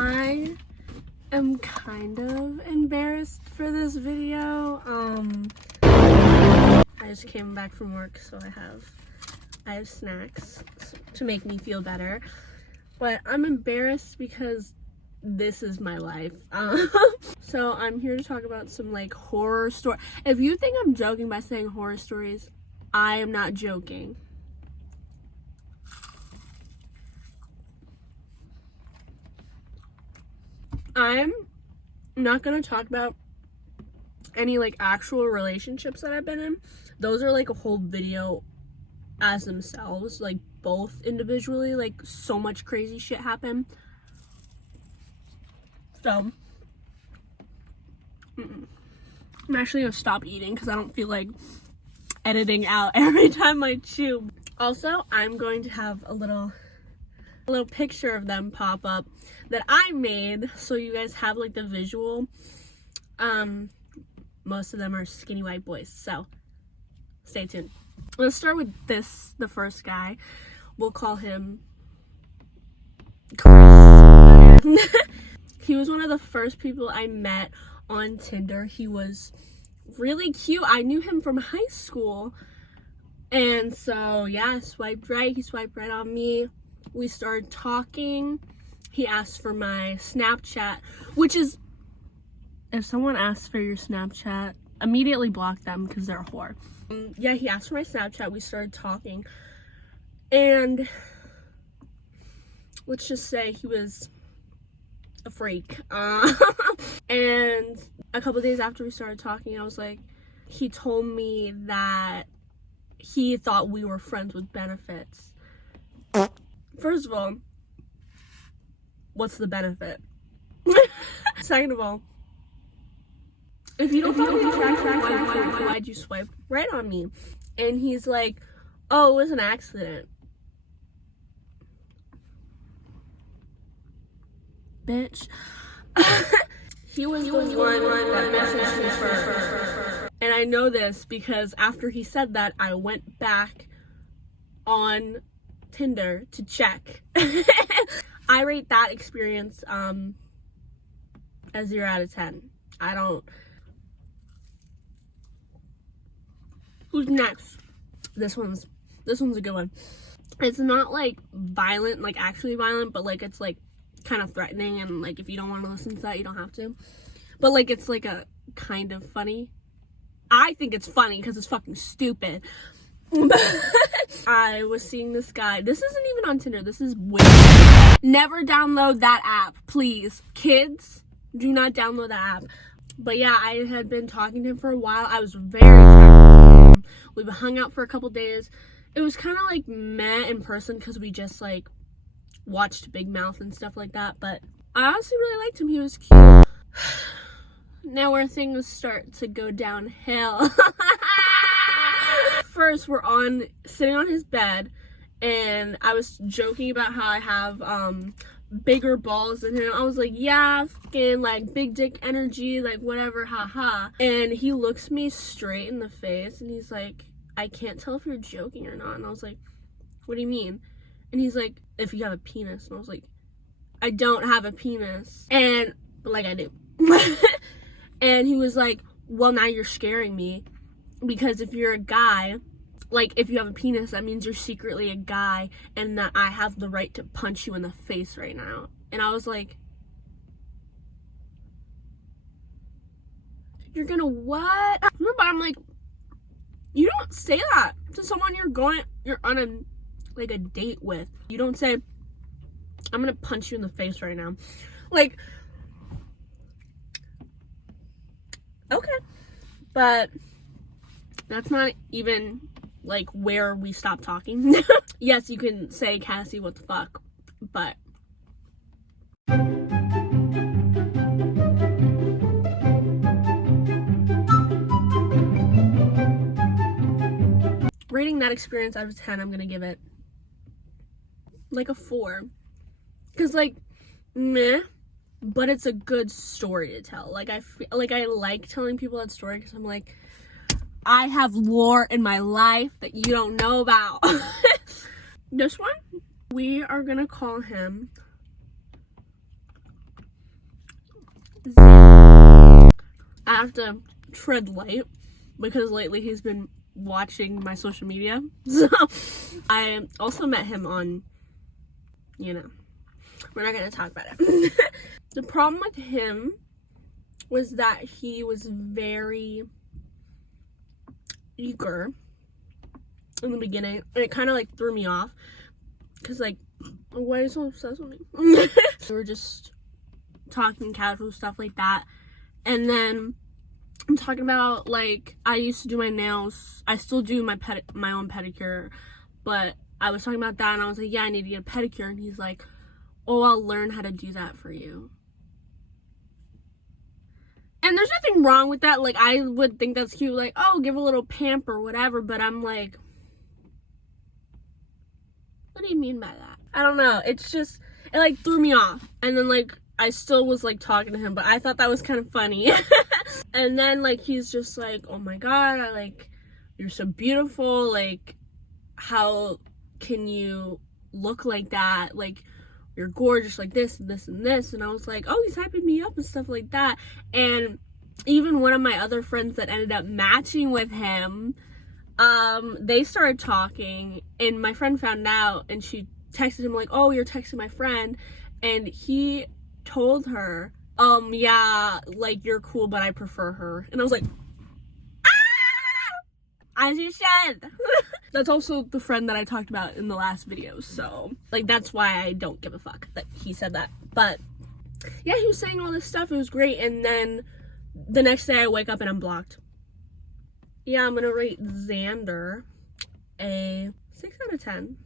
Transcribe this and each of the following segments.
I am kind of embarrassed for this video. I just came back from work, so I have snacks to make me feel better. But I'm embarrassed because this is my life. So I'm here to talk about some like horror story. If you think I'm joking by saying horror stories, I am not joking. I'm not gonna talk about any like actual relationships that I've been in. Those are like a whole video as themselves, like both individually, like so much crazy shit happened. So I'm actually gonna stop eating because I don't feel like editing out every time I chew. Also, I'm going to have a little picture of them pop up that I made, so you guys have like the visual. Most of them are skinny white boys, so stay tuned. Let's start with the first guy. We'll call him Chris. He was one of the first people I met on Tinder. He was really cute. I knew him from high school, and so yeah, I swiped right. He swiped right on me. We started talking. He asked for my Snapchat, which is, if someone asks for your Snapchat, immediately block them because they're a whore. Yeah, he asked for my Snapchat. We started talking, and let's just say he was a freak. And a couple days after we started talking, I was like, he told me that he thought we were friends with benefits. First of all, what's the benefit? Second of all, if you don't find me attractive, why'd you swipe right on me? And he's like, oh, it was an accident. Bitch. He was the one that messaged me first. And I know this because after he said that, I went back on Tinder to check. I rate that experience a 0 out of 10. I don't. Who's next? This one's a good one. It's not like violent, like actually violent, but like it's like kind of threatening, and like if you don't want to listen to that, you don't have to. But like it's like a kind of funny. I think it's funny because it's fucking stupid. I was seeing this guy. This isn't even on Tinder. This is weird. Never download that app, please. Kids, do not download that app. But yeah, I had been talking to him for a while. I was very attracted to him. We hung out for a couple days. It was kind of like meh in person because we just like watched Big Mouth and stuff like that. But I honestly really liked him. He was cute. Now where things start to go downhill. First, we're sitting on his bed, and I was joking about how I have bigger balls than him. I was like, yeah, fucking like big dick energy, like whatever, haha. And he looks me straight in the face, and he's like, I can't tell if you're joking or not. And I was like, what do you mean? And he's like, if you have a penis. And I was like, I don't have a penis. But like I do. And he was like, well, now you're scaring me. Because if you're a guy, like if you have a penis, that means you're secretly a guy, and that I have the right to punch you in the face right now. And I was like, you're gonna what? But I'm like, you don't say that to someone you're on a date with. You don't say, I'm gonna punch you in the face right now. Like, okay. But that's not even like where we stopped talking. Yes, you can say, Cassie, what the fuck, but rating that experience out of 10, I'm gonna give it like a 4. Cause like, meh, but it's a good story to tell. Like I feel like I like telling people that story because I'm like, I have lore in my life that you don't know about. This one, we are gonna call him I have to tread light because lately he's been watching my social media. So I also met him on, we're not going to talk about it. The problem with him was that he was very eager in the beginning, and it kind of like threw me off because like, why are you so obsessed with me? We were just talking casual stuff like that, and then I'm talking about like I used to do my nails. I still do my own pedicure, but I was talking about that, and I was like, yeah, I need to get a pedicure, and he's like, oh, I'll learn how to do that for you. And there's nothing wrong with that. Like, I would think that's cute, like, oh, give a little pamp or whatever, but I'm like, what do you mean by that? I don't know. It's just, it like threw me off. And then like I still was like talking to him, but I thought that was kind of funny. And then like he's just like, oh my god, you're so beautiful, like how can you look like that, like you're gorgeous like this and this and this. And I was like, oh, he's hyping me up and stuff like that. And even one of my other friends that ended up matching with him, they started talking, and my friend found out, and she texted him like, oh, you're texting my friend, and he told her, yeah, like you're cool, but I prefer her. And I was like, ah! As you should. That's also the friend that I talked about in the last video, so like that's why I don't give a fuck that he said that. But yeah, he was saying all this stuff, it was great, and then the next day I wake up and I'm blocked. Yeah, I'm gonna rate Xander a 6 out of 10.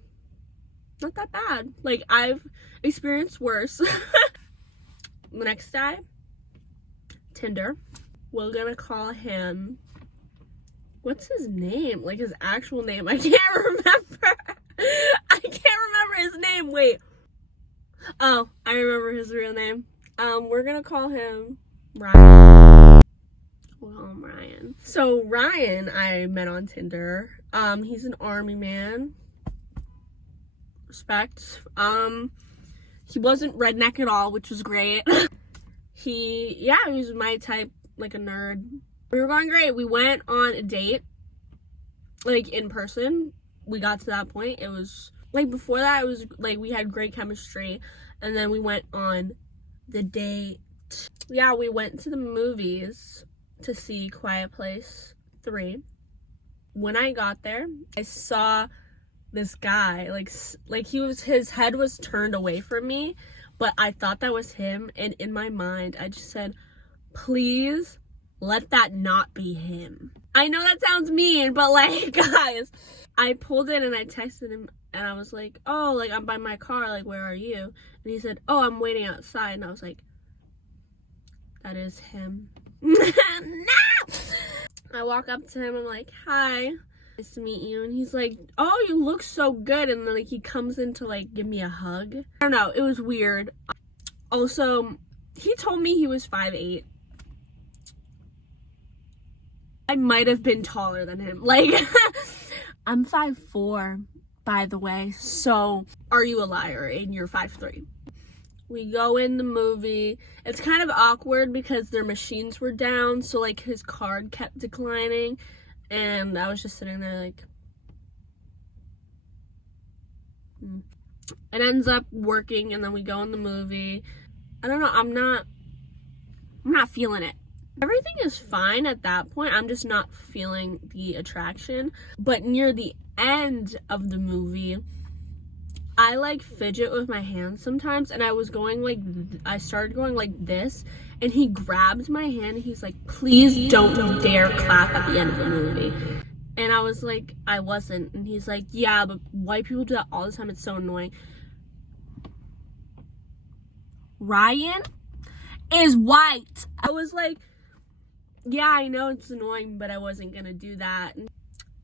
Not that bad. Like, I've experienced worse. The next guy, Tinder. We're gonna call him, what's his name? Like, his actual name. I can't remember. I can't remember his name. Wait. Oh, I remember his real name. We're gonna call him Ryan. Well, Ryan. So Ryan, I met on Tinder. He's an army man. Respect. He wasn't redneck at all, which was great. He was my type, like a nerd. We were going great. We went on a date, like in person. We got to that point. It was like before that, it was like we had great chemistry, and then we went on the date. Yeah, we went to the movies to see Quiet Place 3. When I got there, I saw this guy, like his head was turned away from me, but I thought that was him, and in my mind, I just said, please let that not be him. I know that sounds mean, but like, guys, I pulled in and I texted him, and I was like, oh, like, I'm by my car, like, where are you? And he said, oh, I'm waiting outside, and I was like, that is him. No! I walk up to him, I'm like, hi, nice to meet you. And he's like, oh, you look so good. And then like he comes in to like give me a hug. I don't know, it was weird. Also, he told me he was 5'8". I might have been taller than him. Like, I'm 5'4", by the way. So, are you a liar and you're 5'3"? We go in the movie. It's kind of awkward because their machines were down, so like his card kept declining, and I was just sitting there like, It ends up working, and then we go in the movie. I don't know, I'm not feeling it. Everything is fine at that point. I'm just not feeling the attraction. But near the end of the movie, I like fidget with my hands sometimes, and I was going like, I started going like this, and he grabbed my hand, and he's like, please don't dare clap at the end of the movie. And I was like, I wasn't. And he's like, yeah, but white people do that all the time, it's so annoying. Ryan is white. I was like, yeah, I know it's annoying, but I wasn't gonna do that.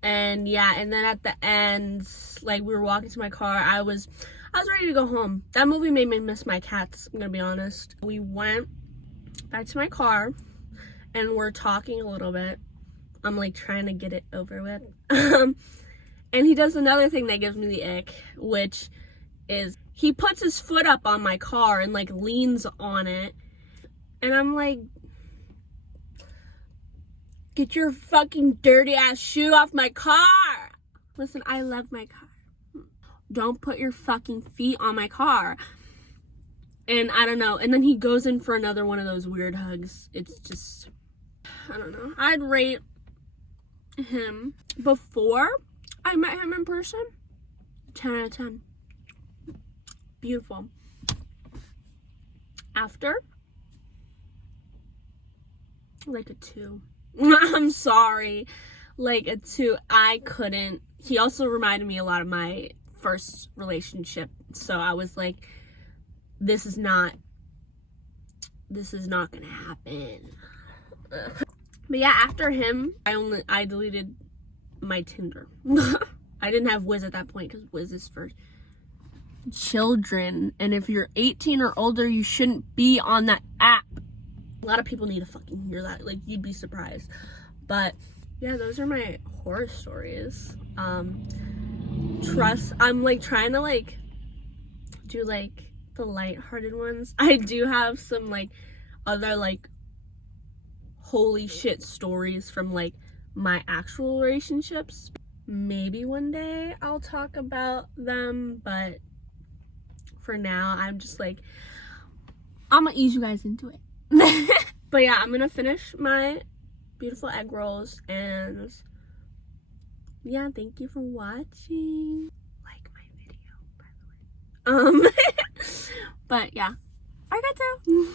And yeah, and then at the end, like, we were walking to my car, I was ready to go home. That movie made me miss my cats, I'm gonna be honest. We went back to my car, and we're talking a little bit. I'm like trying to get it over with. And he does another thing that gives me the ick, which is he puts his foot up on my car and like leans on it. And I'm like, get your fucking dirty ass shoe off my car. Listen, I love my car. Don't put your fucking feet on my car. And I don't know. And then he goes in for another one of those weird hugs. It's just, I don't know. I'd rate him before I met him in person 10 out of 10. Beautiful. After, like a 2. I'm sorry. Like a 2. I couldn't. He also reminded me a lot of my first relationship. So I was like, this is not gonna happen. But yeah, after him, I deleted my Tinder. I didn't have Wiz at that point because Wiz is for children, and if you're 18 or older, you shouldn't be on that app. A lot of people need to fucking hear that. Like, you'd be surprised. But yeah, those are my horror stories. Trust, I'm like trying to like do like the lighthearted ones. I do have some like other like holy shit stories from like my actual relationships. Maybe one day I'll talk about them, but for now I'm just like, I'm gonna ease you guys into it. But yeah, I'm gonna finish my beautiful egg rolls, and yeah, thank you for watching. Like my video, by the way. But yeah, I got to.